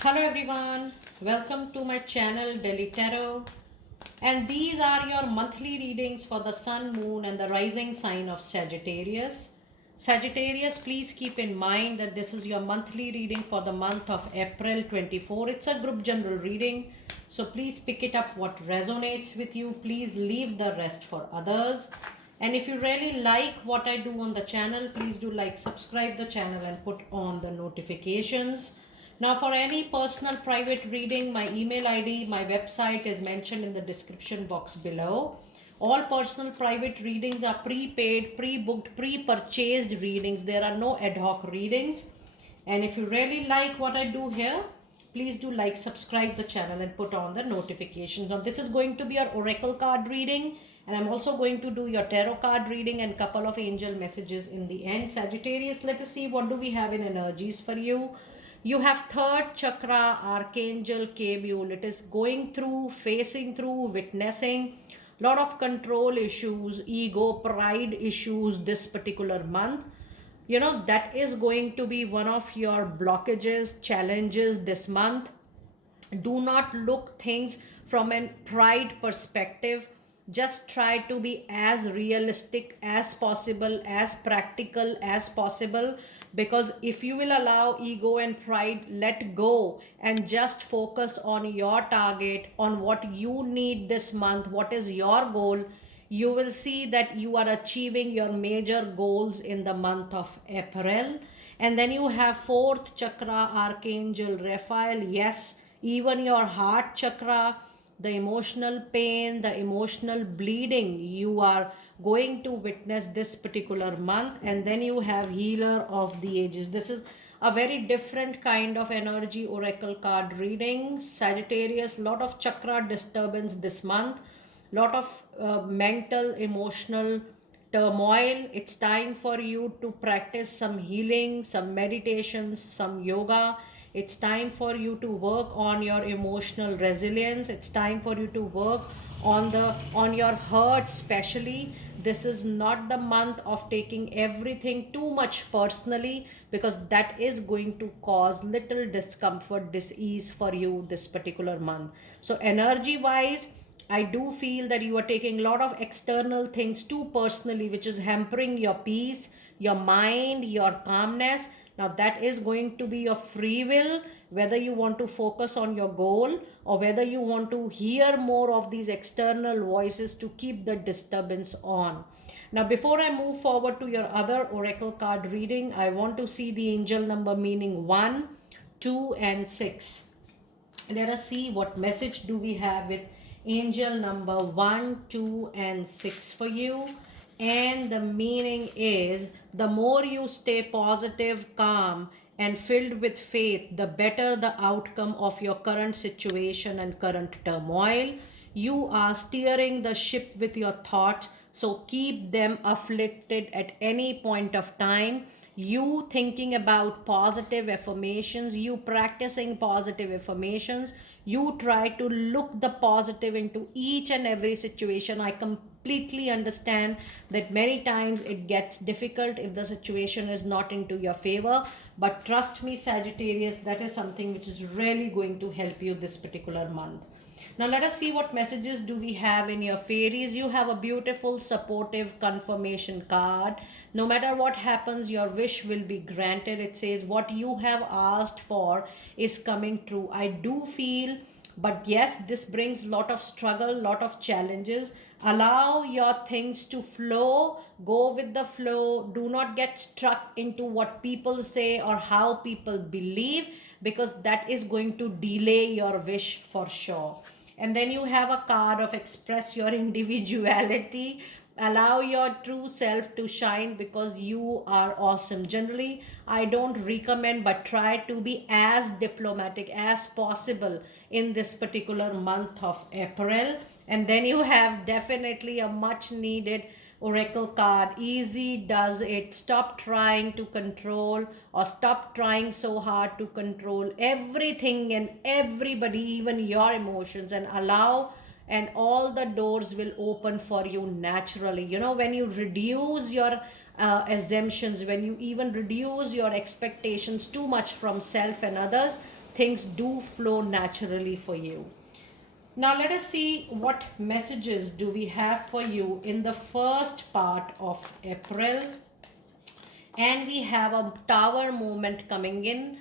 Hello everyone, welcome to my channel Daily Tarot, and these are your monthly readings for the sun, moon and the rising sign of Sagittarius. Sagittarius, please keep in mind that this is your monthly reading for the month of April 24. It's a group general reading, so please pick it up what resonates with you. Please leave the rest for others. And if you really like what I do on the channel, please do like, subscribe the channel and put on the notifications. Now, for any personal private reading, my email ID, my website is mentioned in the description box below. All personal private readings are prepaid, pre-booked, pre-purchased readings. There are no ad hoc readings. And if you really like what I do here, please do like, subscribe the channel and put on the notifications. Now, this is going to be your oracle card reading, and I'm also going to do your tarot card reading and couple of angel messages in the end. Sagittarius, let us see what do we have in energies for you. You have third chakra, archangel Kebule. It is going through, facing through, witnessing lot of control issues, ego, pride issues this particular month. That is going to be one of your blockages, challenges this month. Do not look things from a pride perspective. Just try to be as realistic as possible, as practical as possible, because if you will allow ego and pride, let go and just focus on your target, on what you need this month, what is your goal, you will see that you are achieving your major goals in the month of April. And then you have fourth chakra, archangel Raphael. Yes, even your heart chakra, the emotional pain, the emotional bleeding, you are going to witness this particular month. And then you have healer of the ages. This is a very different kind of energy oracle card reading. Sagittarius, lot of chakra disturbance this month, lot of mental emotional turmoil. It's time for you to practice some healing, some meditations, some yoga. It's time for you to work on your emotional resilience. It's time for you to work on your hurt especially. This is not the month of taking everything too much personally, because that is going to cause little discomfort, dis-ease for you this particular month. So energy wise, I do feel that you are taking a lot of external things too personally, which is hampering your peace, your mind, your calmness. Now, that is going to be your free will, whether you want to focus on your goal or whether you want to hear more of these external voices to keep the disturbance on. Now, before I move forward to your other oracle card reading, I want to see the angel number meaning 1, 2, and 6. Let us see what message do we have with angel number 1, 2 and 6 for you. And the meaning is, the more you stay positive, calm and filled with faith, the better the outcome of your current situation and current turmoil. You are steering the ship with your thoughts, so keep them afflicted at any point of time. You thinking about positive affirmations, you practicing positive affirmations, you try to look the positive into each and every situation. I completely understand that many times it gets difficult if the situation is not into your favor, but trust me, Sagittarius, that is something which is really going to help you this particular month. Now let us see what messages do we have in your fairies. You have a beautiful supportive confirmation card. No matter what happens, your wish will be granted. It says what you have asked for is coming true. I do feel, but yes, this brings lot of struggle, lot of challenges. Allow your things to flow, go with the flow. Do not get stuck into what people say or how people believe, because that is going to delay your wish for sure. And then you have a card of express your individuality, allow your true self to shine, because you are awesome. Generally, I don't recommend, but try to be as diplomatic as possible in this particular month of April. And then you have definitely a much needed oracle card, easy does it. Stop trying to control, or stop trying so hard to control everything and everybody, even your emotions, and allow, and all the doors will open for you naturally. When you reduce your assumptions, when you even reduce your expectations too much from self and others, things do flow naturally for you. Now let us see what messages do we have for you in the first part of April. And we have a tower movement coming in.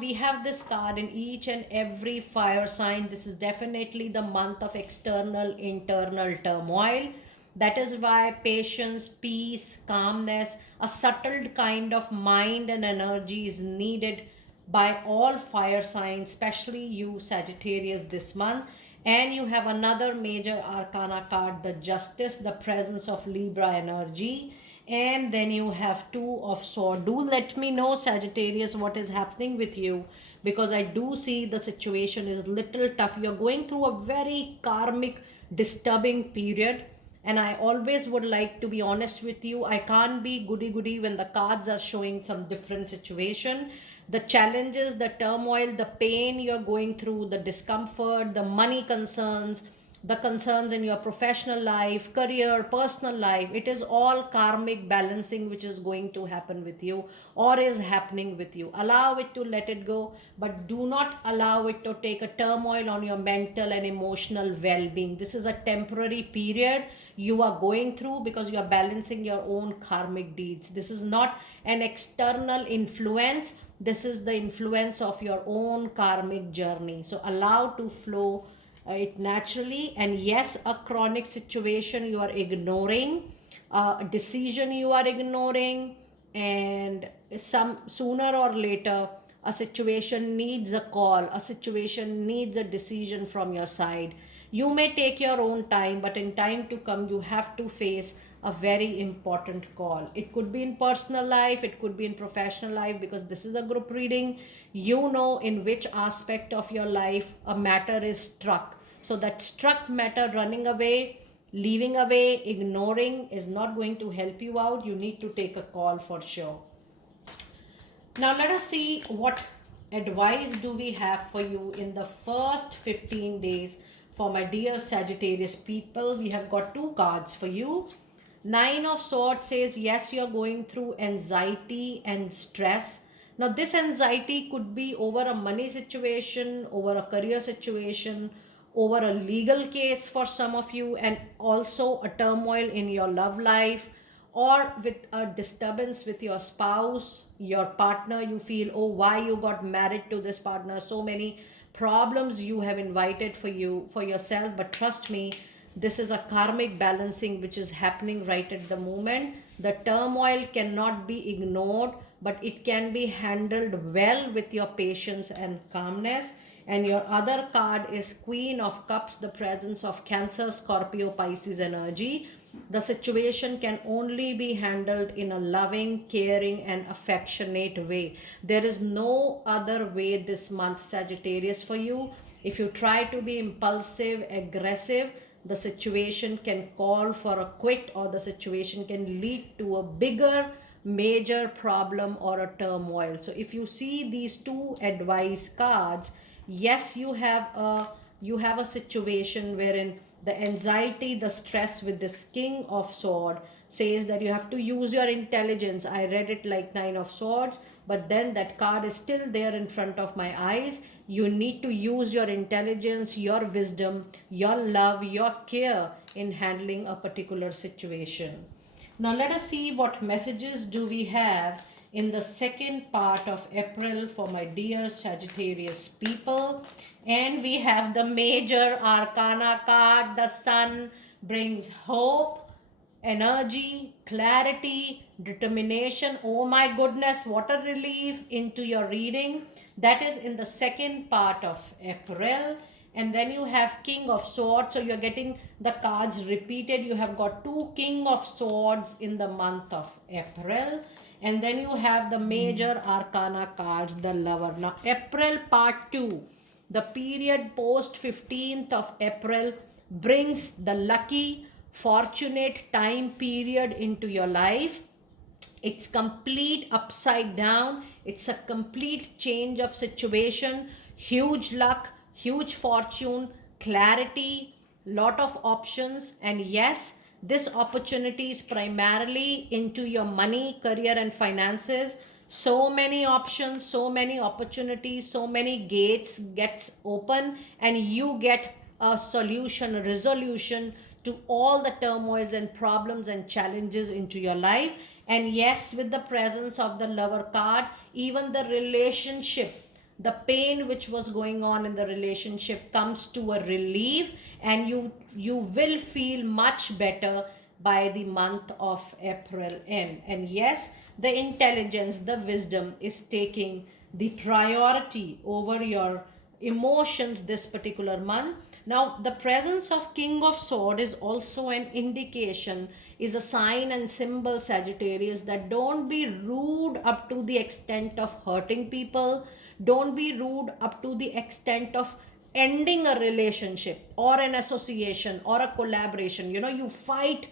We have this card in each and every fire sign. This is definitely the month of external internal turmoil. That is why patience, peace, calmness, a settled kind of mind and energy is needed by all fire signs, especially you Sagittarius this month. And you have another major arcana card, the justice, the presence of Libra energy. And then you have two of swords. Do let me know, Sagittarius, what is happening with you, because I do see the situation is a little tough. You're going through a very karmic disturbing period, and I always would like to be honest with you. I can't be goody goody when the cards are showing some different situation. The challenges, the turmoil, the pain you're going through, the discomfort, the money concerns, the concerns in your professional life, career, personal life, it is all karmic balancing which is going to happen with you or is happening with you. Allow it to let it go, but do not allow it to take a turmoil on your mental and emotional well-being. This is a temporary period you are going through because you are balancing your own karmic deeds. This is not an external influence. This is the influence of your own karmic journey. So allow to flow it naturally. And yes, a chronic situation you are ignoring, a decision you are ignoring, and some sooner or later a situation needs a call, a situation needs a decision from your side. You may take your own time, but in time to come you have to face a very important call. It could be in personal life, it could be in professional life, because this is a group reading. You know in which aspect of your life a matter is struck. So that struck matter, running away, leaving away, ignoring is not going to help you out. You need to take a call for sure. Now let us see what advice do we have for you in the first 15 days for my dear Sagittarius people. We have got two cards for you. Nine of Swords says, yes, you're going through anxiety and stress. Now, this anxiety could be over a money situation, over a career situation, over a legal case for some of you, and also a turmoil in your love life, or with a disturbance with your spouse, your partner. You feel, oh, why you got married to this partner? So many problems you have invited for you, for yourself. But trust me, this is a karmic balancing which is happening right at the moment. The turmoil cannot be ignored, but it can be handled well with your patience and calmness. And your other card is Queen of Cups, the presence of Cancer, Scorpio, Pisces energy. The situation can only be handled in a loving, caring, and affectionate way. There is no other way this month, Sagittarius, for you. If you try to be impulsive, aggressive, the situation can call for a quit, or the situation can lead to a bigger, major problem or a turmoil. So if you see these two advice cards, yes, you have a situation wherein the anxiety, the stress with this King of Sword says that you have to use your intelligence. I read it like Nine of Swords, but then that card is still there in front of my eyes. You need to use your intelligence, your wisdom, your love, your care in handling a particular situation. Now let us see what messages do we have in the second part of April for my dear Sagittarius people. And we have the major arcana card. The Sun brings hope, energy, clarity, determination. Oh my goodness, what a relief into your reading. That is in the second part of April. And then you have King of Swords. So you're getting the cards repeated. You have got two King of Swords in the month of April. And then you have the major arcana cards, the Lover. Now April part 2, the period post 15th of April, brings the lucky, fortunate time period into your life. It's complete upside down. It's a complete change of situation, huge luck, huge fortune, clarity, lot of options. And yes, this opportunity is primarily into your money, career, and finances. So many options, so many opportunities, so many gates gets open, and you get a solution, a resolution to all the turmoils and problems and challenges into your life. And yes, with the presence of the lover card, even the relationship, the pain which was going on in the relationship comes to a relief, and you will feel much better by the month of April end. And yes, the intelligence, the wisdom is taking the priority over your emotions this particular month. Now, the presence of King of Sword is also an indication, is a sign and symbol, Sagittarius, that don't be rude up to the extent of hurting people. Don't be rude up to the extent of ending a relationship or an association or a collaboration. You know, you fight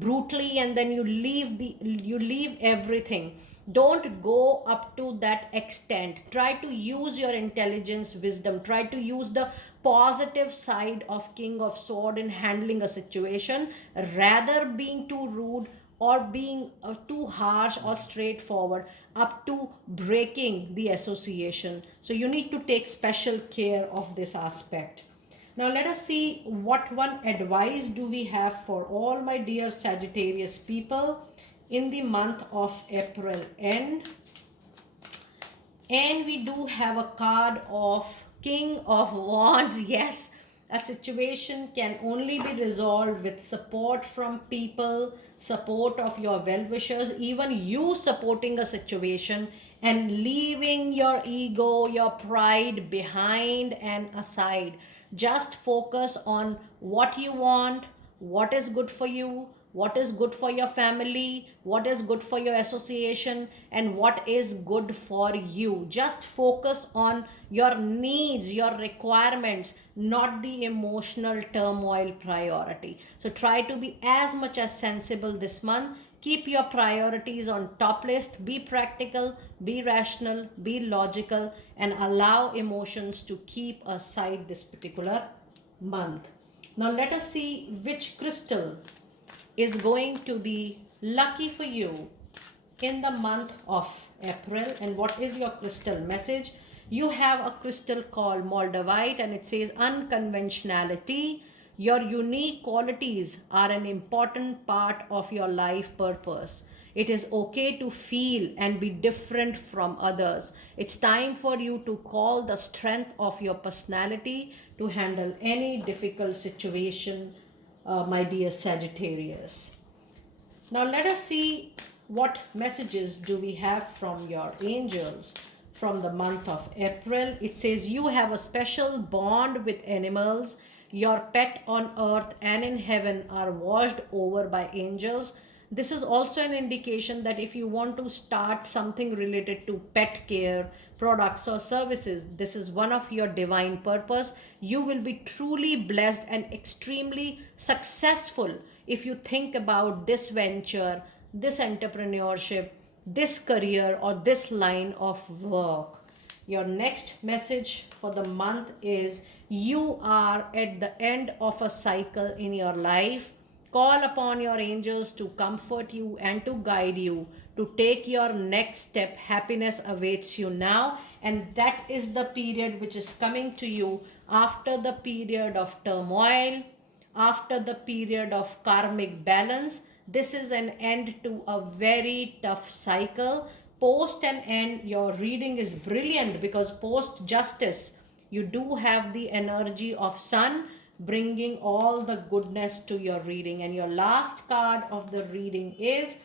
brutally, and then you leave everything. Don't go up to that extent. Try to use your intelligence, wisdom. Try to use the positive side of King of Sword in handling a situation, rather being too rude or being too harsh or straightforward up to breaking the association. So you need to take special care of this aspect. Now let us see what one advice do we have for all my dear Sagittarius people in the month of April end. And we do have a card of King of Wands. Yes, a situation can only be resolved with support from people, support of your well-wishers, even you supporting a situation and leaving your ego, your pride behind and aside. Just focus on what you want, what is good for you, what is good for your family, what is good for your association, and what is good for you. Just focus on your needs, your requirements, not the emotional turmoil priority. So try to be as much as sensible this month. Keep your priorities on top list. Be practical, be rational, be logical, and allow emotions to keep aside this particular month. Now let us see which crystal is going to be lucky for you in the month of April, and what is your crystal message. You have a crystal called Moldavite, and it says unconventionality. Your unique qualities are an important part of your life purpose. It is okay to feel and be different from others. It's time for you to call the strength of your personality to handle any difficult situation, my dear Sagittarius. Now let us see what messages do we have from your angels from the month of April. It says you have a special bond with animals. Your pet on earth and in heaven are watched over by angels. This is also an indication that if you want to start something related to pet care, products or services, this is one of your divine purpose. You will be truly blessed and extremely successful if you think about this venture, this entrepreneurship, this career, or this line of work. Your next message for the month is you are at the end of a cycle in your life. Call upon your angels to comfort you and to guide you to take your next step. Happiness awaits you now, and that is the period which is coming to you after the period of turmoil, after the period of karmic balance. This is an end to a very tough cycle. Post an end, your reading is brilliant because post justice, you do have the energy of sun bringing all the goodness to your reading. And your last card of the reading is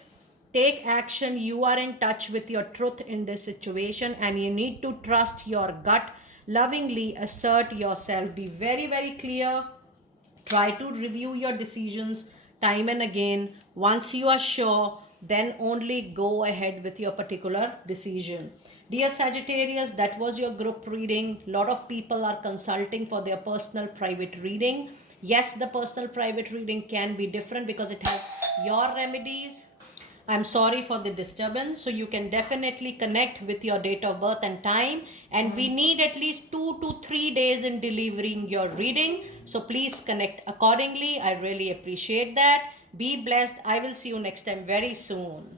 take action. You are in touch with your truth in this situation, and you need to trust your gut. Lovingly assert yourself. Be very, very clear. Try to review your decisions time and again. Once you are sure, then only go ahead with your particular decision. Dear Sagittarius, that was your group reading. A lot of people are consulting for their personal private reading. Yes, the personal private reading can be different because it has your remedies. I'm sorry for the disturbance. So you can definitely connect with your date of birth and time. And we need at least 2 to 3 days in delivering your reading. So please connect accordingly. I really appreciate that. Be blessed. I will see you next time very soon.